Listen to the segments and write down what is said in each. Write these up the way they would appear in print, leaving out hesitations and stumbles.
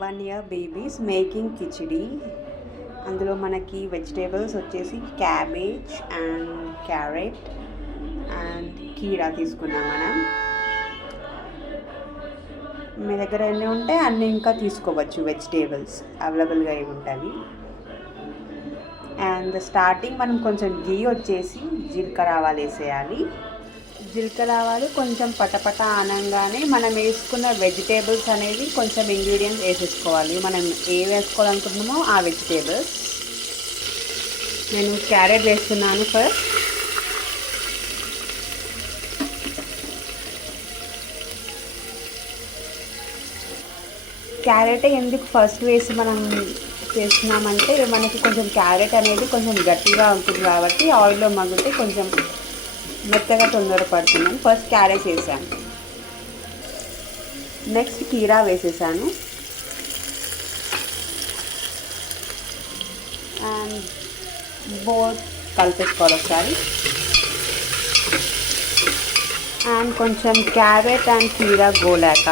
1 year babies making khichdi. అందులో మనకి vegetables వచ్చేసి క్యాబేజ్ అండ్ క్యారెట్ అండ్ కీరా తీసుకున్నాం మనం. మీ దగ్గర ఎన్ని ఉంటే అన్నీ ఇంకా తీసుకోవచ్చు. వెజిటేబుల్స్ అవైలబుల్గా ఏమి ఉంటాయి. అండ్ స్టార్టింగ్ మనం కొంచెం గీ వచ్చేసి జీలకర్ర ఆవాలు వేసేయాలి. జీలకర్ర ఆవాలు కొంచెం పటపట అనగానే మనం వేసుకున్న వెజిటేబుల్స్ అనేవి కొంచెం ఇంగ్రీడియంట్స్ వేసేసుకోవాలి. మనం ఏ వేసుకోవాలనుకుంటున్నామో ఆ వెజిటేబుల్స్. నేను క్యారెట్ వేస్తున్నాను ఫస్ట్. క్యారెట్ ఎందుకు ఫస్ట్ వేసి మనం చేస్తున్నామంటే మనకి కొంచెం క్యారెట్ అనేది కొంచెం గట్టిగా ఉంటుంది కాబట్టి ఆయిల్లో మగ్గితే కొంచెం మెత్తగా తొందరపడుతున్నాను. ఫస్ట్ క్యారెట్ వేసాను, నెక్స్ట్ కీరా వేసేసాను అండ్ బోత్ కలిపేసుకోవాలి ఒకసారి. అండ్ కొంచెం క్యారెట్ అండ్ కీరా గోలాక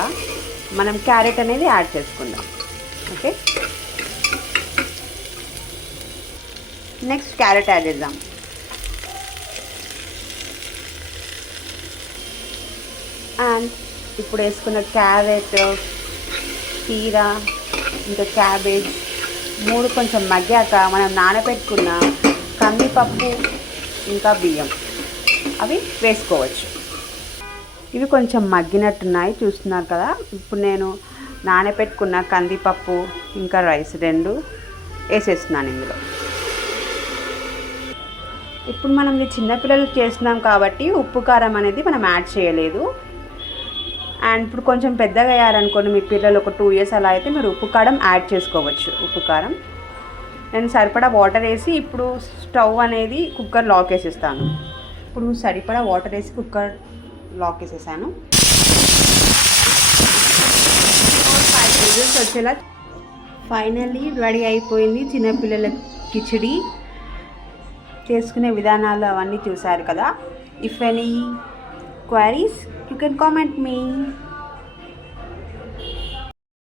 మనం క్యారెట్ అనేది యాడ్ చేసుకుందాం. ఓకే, నెక్స్ట్ క్యారెట్ యాడ్ చేద్దాం. అండ్ ఇప్పుడు వేసుకున్న క్యారెట్, కీరా ఇంకా క్యాబేజ్ మూడు కొంచెం మగ్గాక మనం నానబెట్టుకున్న కందిపప్పు ఇంకా బియ్యం అవి వేసుకోవచ్చు. ఇవి కొంచెం మగ్గినట్టున్నాయి, చూస్తున్నారు కదా. ఇప్పుడు నేను నానబెట్టుకున్న కందిపప్పు ఇంకా రైస్ రెండు వేసేస్తున్నాను ఇందులో. ఇప్పుడు మనం ఇది చిన్నపిల్లలకు చేస్తున్నాం కాబట్టి ఉప్పు కారం అనేది మనం యాడ్ చేయలేదు. అండ్ ఇప్పుడు కొంచెం పెద్దగా అయ్యారనుకోండి మీ పిల్లలు, ఒక 2 years అలా అయితే మీరు ఉప్పు కారం యాడ్ చేసుకోవచ్చు. ఉప్పు కారం నేను సరిపడా వాటర్ వేసి ఇప్పుడు స్టవ్ అనేది కుక్కర్ లాక్ వేసేస్తాను. ఇప్పుడు సరిపడా వాటర్ వేసి కుక్కర్ లాక్ వేసేసాను. 5 విజిల్స్ వచ్చేలా. ఫైనల్లీ రెడీ అయిపోయింది చిన్నపిల్లల కిచిడి. చేసుకునే విధానాలు అవన్నీ చూసారు కదా. If any queries you can comment me.